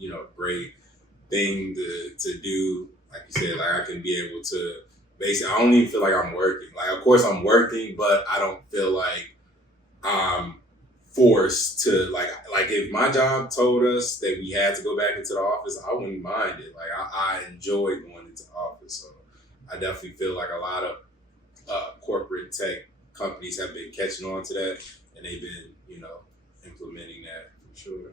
a great thing to do. Like you said, like I can be able to basically, I don't even feel like I'm working. Like of course I'm working, but I don't feel like I'm forced to like if my job told us that we had to go back into the office, I wouldn't mind it. Like I enjoy going into the office. So I definitely feel like a lot of corporate tech companies have been catching on to that, and they've been, implementing that for sure.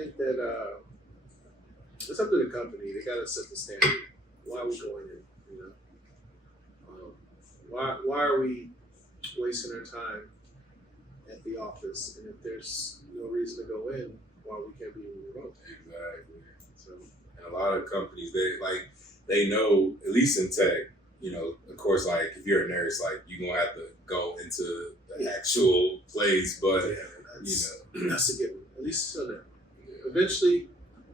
think that it's up to the company. They got to set the standard. Why are we going in? You know, why are we wasting our time at the office? And if there's no reason to go in, why we can't be remote? Exactly. So, And a lot of companies, they know, at least in tech, you know, of course, like if you're a nurse, like you're gonna have to go into the actual place, but yeah, you that's, that's a given. At least until then. know, Eventually,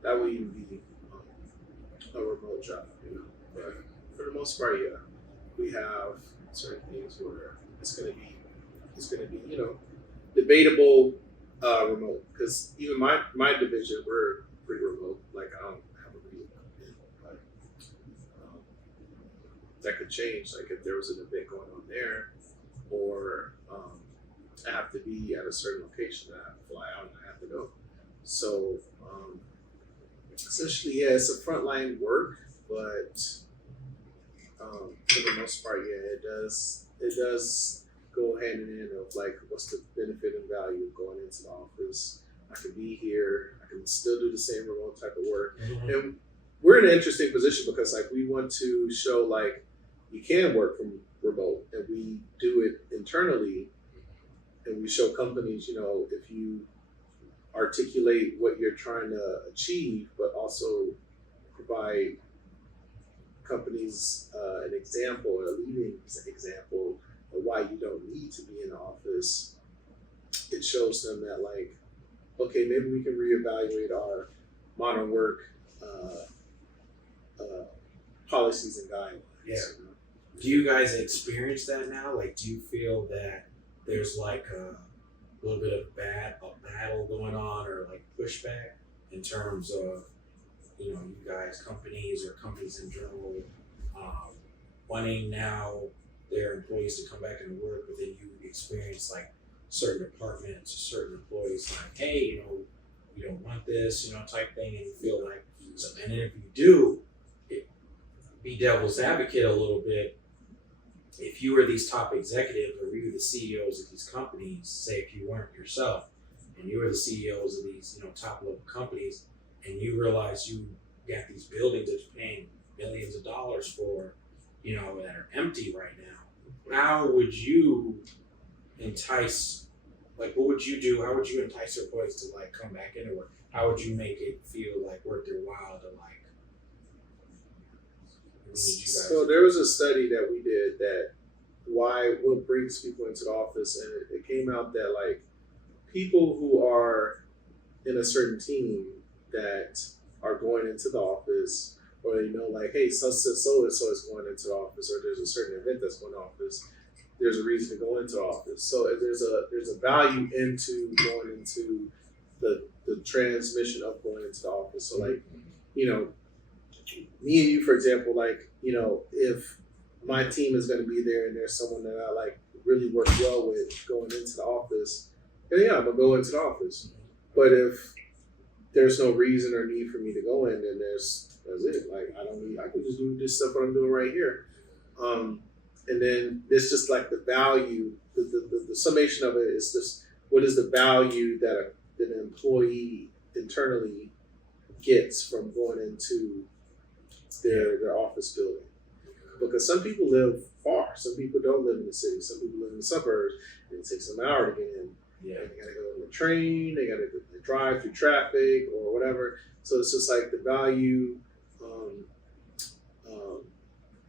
that will even be a remote job, you know. But for the most part, yeah, we have certain things where it's gonna be, you know, debatable remote. Because even my division, we're pretty remote. Like I don't have a real, but that could change. Like if there was an event going on there, or I have to be at a certain location that I have to fly out and I have to go. So essentially, yeah, it's a frontline work, but for the most part, yeah, it does go hand in hand of like what's the benefit and value of going into the office. I can be here, I can still do the same remote type of work. And we're in an interesting position because like we want to show like you can work from remote, and we do it internally, and we show companies, you know, if you articulate what you're trying to achieve, but also provide companies an example, a leading example of why you don't need to be in the office. It shows them that like, okay, maybe we can reevaluate our modern work policies and guidelines. Yeah. You know? Do you guys experience that now? Like, do you feel that there's like a little bit of a battle going on, or like pushback in terms of, you know, you guys, companies or companies in general, wanting now their employees to come back into work, but then you experience like certain departments, certain employees like, hey, you know, we don't want this, you know, type thing, and you feel like, so, and then if you do, be devil's advocate a little bit. If you were these top executives, or you were the CEOs of these companies, say if you weren't yourself, and you were the CEOs of these, you know, top level companies, and you realize you got these buildings that you're paying millions of dollars for, you know, that are empty right now, how would you entice, like, what would you do? How would you entice your employees to like come back into work? How would you make it feel like worth their while to like? So there was a study that we did that what brings people into the office, and it came out that like people who are in a certain team that are going into the office, or they know like, hey, so and so is going into the office, or there's a certain event that's going to office, there's a reason to go into office. So there's a value into going into the transmission of going into the office. So like, you know, me and you, for example, like, you know, if my team is going to be there and there's someone that I like really work well with going into the office, then yeah, I'm going to go into the office. But if there's no reason or need for me to go in, then that's it. Like, I can just do this stuff what I'm doing right here. And then it's just like the value, the summation of it is just what is the value that an employee internally gets from going into their office building. Because some people live far, some people don't live in the city, some people live in the suburbs, and it takes them an hour to get in. Yeah. And they gotta go on the train, they gotta drive through traffic or whatever. So it's just like the value,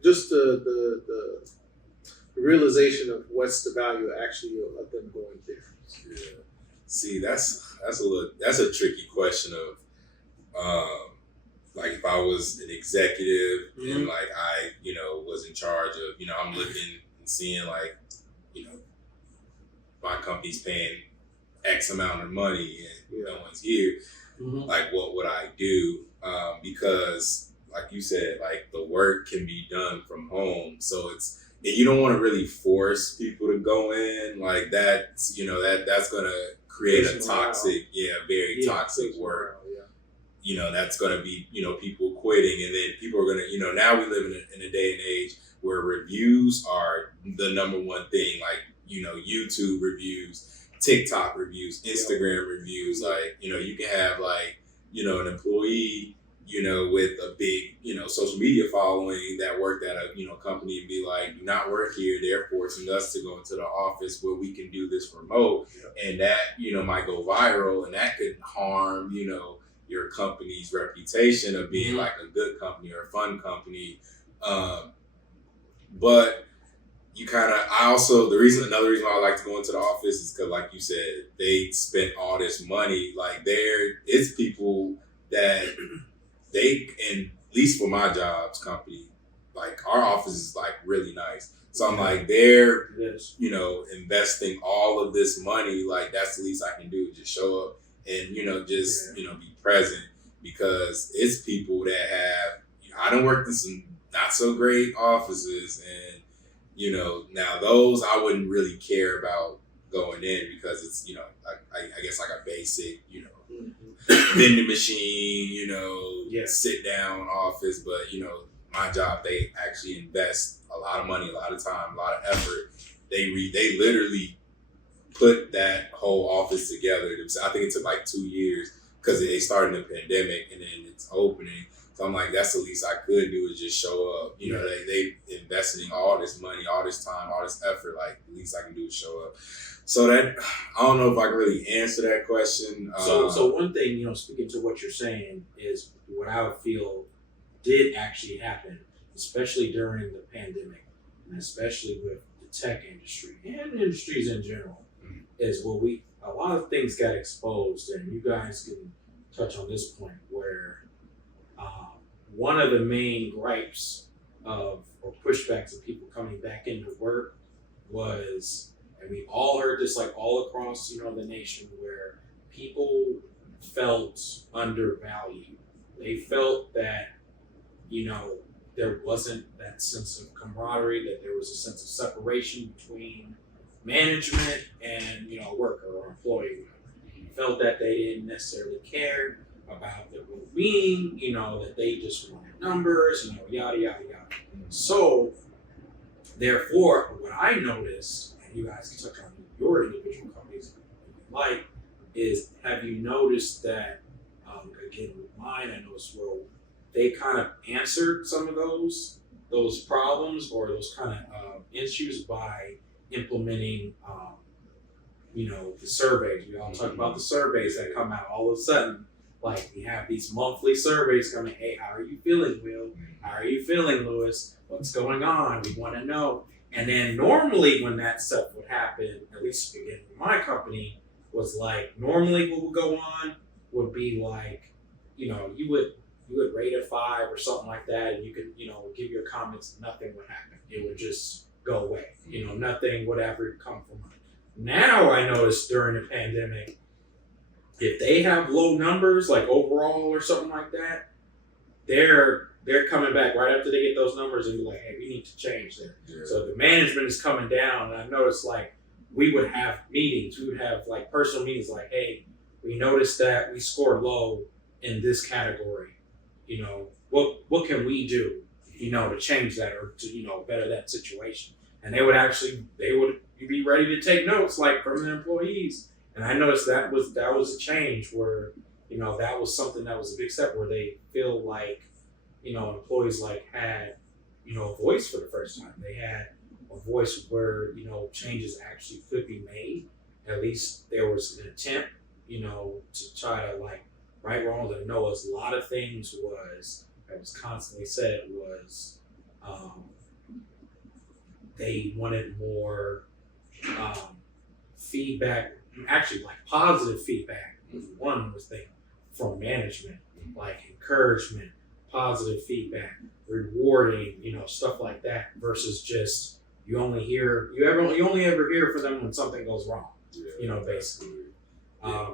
just the realization of what's the value actually of them going there. Yeah. See, that's a tricky question of like if I was an executive and like I, you know, was in charge of, you know, I'm looking and seeing like, you know, my company's paying X amount of money and no one's here. Like, what would I do? Because like you said, like the work can be done from home. So and you don't want to really force people to go in like that. You know, that's going to create a toxic, very toxic work. You know, that's going to be, you know, people quitting, and then people are going to, you know, now we live in a day and age where reviews are the number one thing, like, you know, YouTube reviews, TikTok reviews, Instagram reviews. Like, you know, you can have like an employee, with a big, social media following that worked at a, company and be like, do not work here. They're forcing us to go into the office where we can do this remote. Yeah. And that, might go viral, and that could harm, your company's reputation of being like a good company or a fun company. But another reason why I like to go into the office is because, like you said, they spent all this money. Like it's people that and at least for my job's company, like our office is like really nice. So I'm like, they're, investing all of this money. Like that's the least I can do, just show up and, be present, because it's people that I done worked in some not so great offices, and, now those I wouldn't really care about going in, because it's, I guess like a basic, vending machine, sit down office. But, my job, they actually invest a lot of money, a lot of time, a lot of effort. They literally put that whole office together. I think it took like 2 years, because they started in the pandemic and then it's opening. So I'm like, that's the least I could do, is just show up. They investing all this money, all this time, all this effort. Like, the least I can do is show up. So that, I don't know if I can really answer that question. So one thing, speaking to what you're saying, is what I would feel did actually happen, especially during the pandemic, and especially with the tech industry and industries in general, is a lot of things got exposed, and you guys can touch on this point, where one of the main gripes or pushbacks of people coming back into work was, and we all heard this like all across, the nation, where people felt undervalued. They felt that, there wasn't that sense of camaraderie, that there was a sense of separation between management and, a worker or employee. Felt that they didn't necessarily care about their well-being, that they just wanted numbers, yada, yada, yada. So, therefore, what I noticed, and you guys can touch on your individual companies if you like, is, have you noticed that, again, with mine, I noticed, well, they kind of answered some of those problems or those kind of issues by implementing, the surveys. We all talk about the surveys that come out all of a sudden. Like, we have these monthly surveys coming. Hey, how are you feeling, Will? How are you feeling, Lewis? What's going on? We want to know. And then normally when that stuff would happen, at least again in my company, was like, normally what would go on would be like, you would rate a 5 or something like that, and you could, give your comments, nothing would happen. It would just go away. Nothing would ever come from it. Now I noticed during the pandemic, if they have low numbers, like overall or something like that, they're coming back right after they get those numbers and be like, hey, we need to change that. Yeah. So the management is coming down, and I noticed like we would have meetings. We would have like personal meetings like, hey, we noticed that we scored low in this category. What can we do, to change that or to, better that situation? And they would be ready to take notes like from the employees. And I noticed that was a change where, that was something that was a big step, where they feel like, employees like had, a voice for the first time. They had a voice where, changes actually could be made. At least there was an attempt, to try to like right, wrongs, and know a lot of things that was constantly said was they wanted more feedback, actually like positive feedback. One was from management, like encouragement, positive feedback, rewarding, stuff like that, versus just you only ever hear from them when something goes wrong, basically.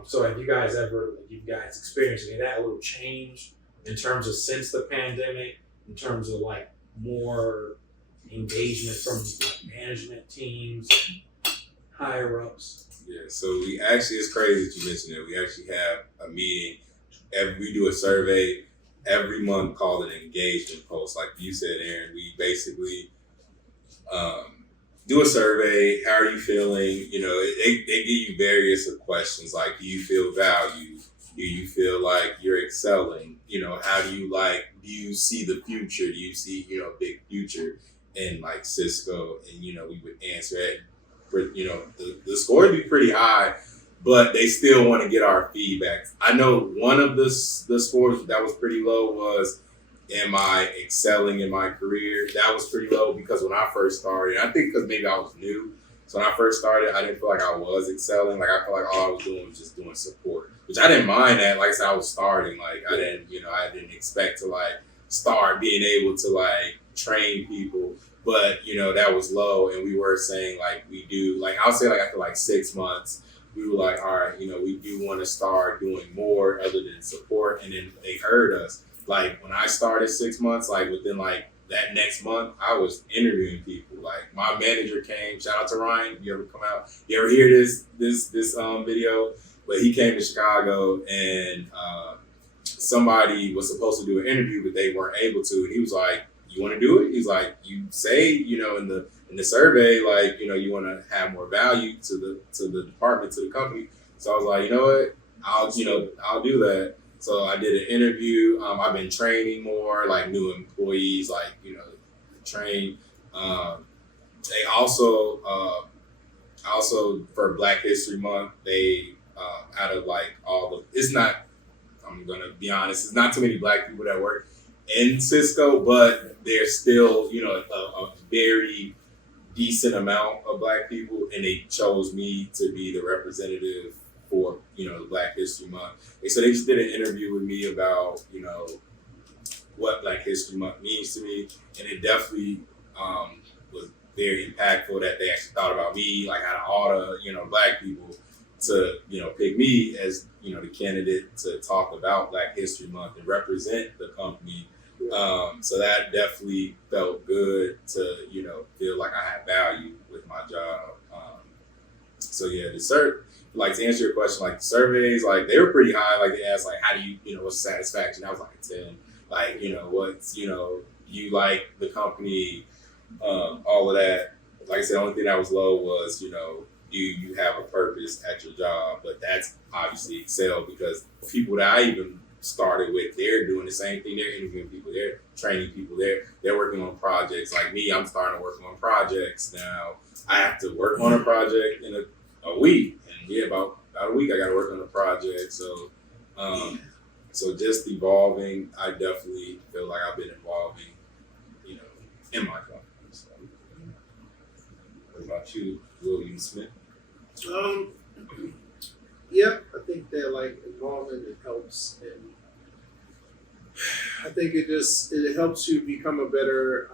So have you guys experienced any of that, a little change in terms of since the pandemic, in terms of like more engagement from like management teams and higher ups? Yeah, so it's crazy that you mentioned it. We actually have a meeting, we do a survey every month called an engagement post. Like you said, Aaron, we basically do a survey. How are you feeling? They give you various questions like, do you feel valued? Do you feel like you're excelling? You know, how do you see the future? Do you see, you know, a big future in like Cisco? And, you know, we would answer it. You know, the score would be pretty high, but they still want to get our feedback. I know one of the scores that was pretty low was, am I excelling in my career? That was pretty low because when I first started, I think because maybe I was new. So when I first started, I didn't feel like I was excelling. Like I felt like all I was doing was just doing support, which I didn't mind that. Like I said, I was starting. Like I didn't expect to like start being able to like train people. But, you know, that was low. And we were saying like we do, like I'll say like after like 6 months, we were like, all right, you know, we do want to start doing more other than support. And then they heard us. Like when I started 6 months, like within like that next month, I was interviewing people. Like my manager came, shout out to Ryan, if you ever come out, you ever hear this video? But he came to Chicago and somebody was supposed to do an interview, but they weren't able to. And he was like, you want to do it? He's like, you say, you know, in the survey, like, you know, you want to have more value to the department, to the company. So I was like, you know what, I'll do that. So I did an interview. I've been training more, like new employees, like, you know, train. They also for Black History Month, they out of like I'm gonna be honest, it's not too many Black people that work in Cisco, but there's still, you know, a very decent amount of Black people, and they chose me to be the representative for, you know, the Black History Month. And so they just did an interview with me about, you know, what Black History Month means to me, and it definitely was very impactful that they actually thought about me, like out of all the, you know, Black people, to, you know, pick me as, you know, the candidate to talk about Black History Month and represent the company. So that definitely felt good to, you know, feel like I had value with my job. So yeah, like to answer your question, like the surveys, like they were pretty high. Like they asked, like, how do you know, what's satisfaction? I was like a 10. Like, you know, what's, you know, you like the company, all of that. Like I said, the only thing that was low was, you know, you have a purpose at your job. But that's obviously excel because people that I even started with, they're doing the same thing. They're interviewing people, they're training people, they're working on projects. Like me, I'm starting to work on projects now. I have to work on a project in a week, and yeah, about a week I got to work on a project. So, so just evolving. I definitely feel like I've been evolving, you know, in my company. So, what about you, William Smith? Yeah, I think that like involvement, it helps, and I think it helps you become a better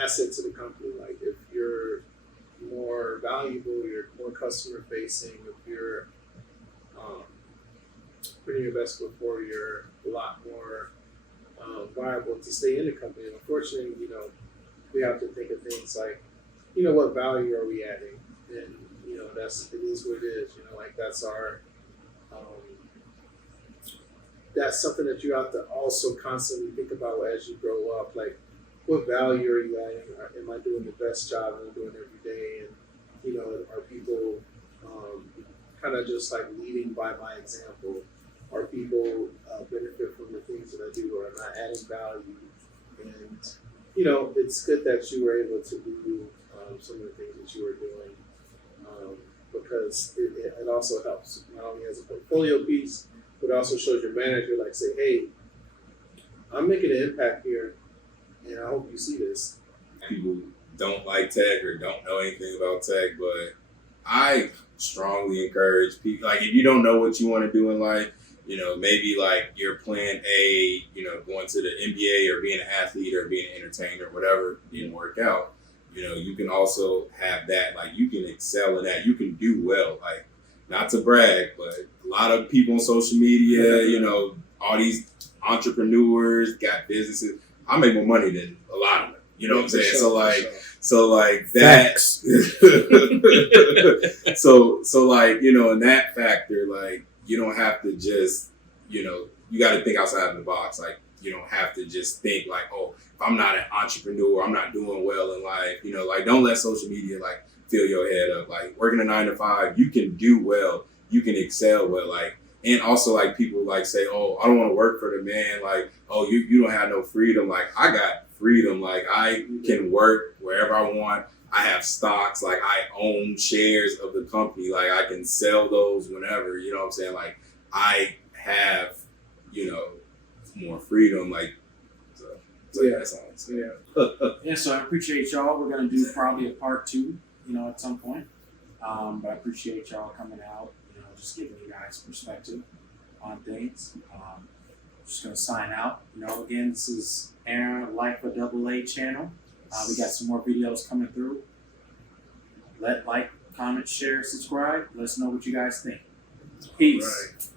asset to the company. Like if you're more valuable, you're more customer facing. If you're putting your best foot forward, you're a lot more viable to stay in the company. And unfortunately, you know, we have to think of things like, you know, what value are we adding? And you know, it is what it is. You know, like that's our that's something that you have to also constantly think about as you grow up. Like, what value are you adding? Am I doing the best job I'm doing every day? And you know, are people kind of just like leading by my example? Are people benefit from the things that I do, or am I adding value? And you know, it's good that you were able to do some of the things that you were doing. Because it also helps, not only as a portfolio piece, but it also shows your manager, like, say, hey, I'm making an impact here, and I hope you see this. People don't like tech or don't know anything about tech, but I strongly encourage people, like, if you don't know what you want to do in life, you know, maybe like your plan A, you know, going to the NBA or being an athlete or being an entertainer or whatever didn't work out. You know, you can also have that, like, you can excel in that. You can do well. Like, not to brag, but a lot of people on social media, you know, all these entrepreneurs got businesses. I make more money than a lot of them. You know what I'm saying? Sure, So like that. so like, you know, in that factor, like, you don't have to just, you know, you got to think outside of the box. Like, you don't have to just think like, oh, if I'm not an entrepreneur, I'm not doing well in life. You know, like, don't let social media like fill your head up. Like, working a 9 to 5, you can do well, you can excel well. Like, And also, like, people like say, "Oh, I don't want to work for the man." Like, "Oh, you don't have no freedom." Like, I got freedom. Like, I can work wherever I want. I have stocks. Like, I own shares of the company. Like, I can sell those whenever. You know what I'm saying? Like, I have, more freedom. Like, so yeah, that's all I'm saying. Yeah, so I appreciate y'all. We're gonna do probably a part 2, at some point. But I appreciate y'all coming out, just giving you guys perspective on things. Just gonna sign out. Again, this is Aaron, Life of Double A channel. We got some more videos coming through. Like, comment, share, subscribe. Let us know what you guys think. Peace. Right.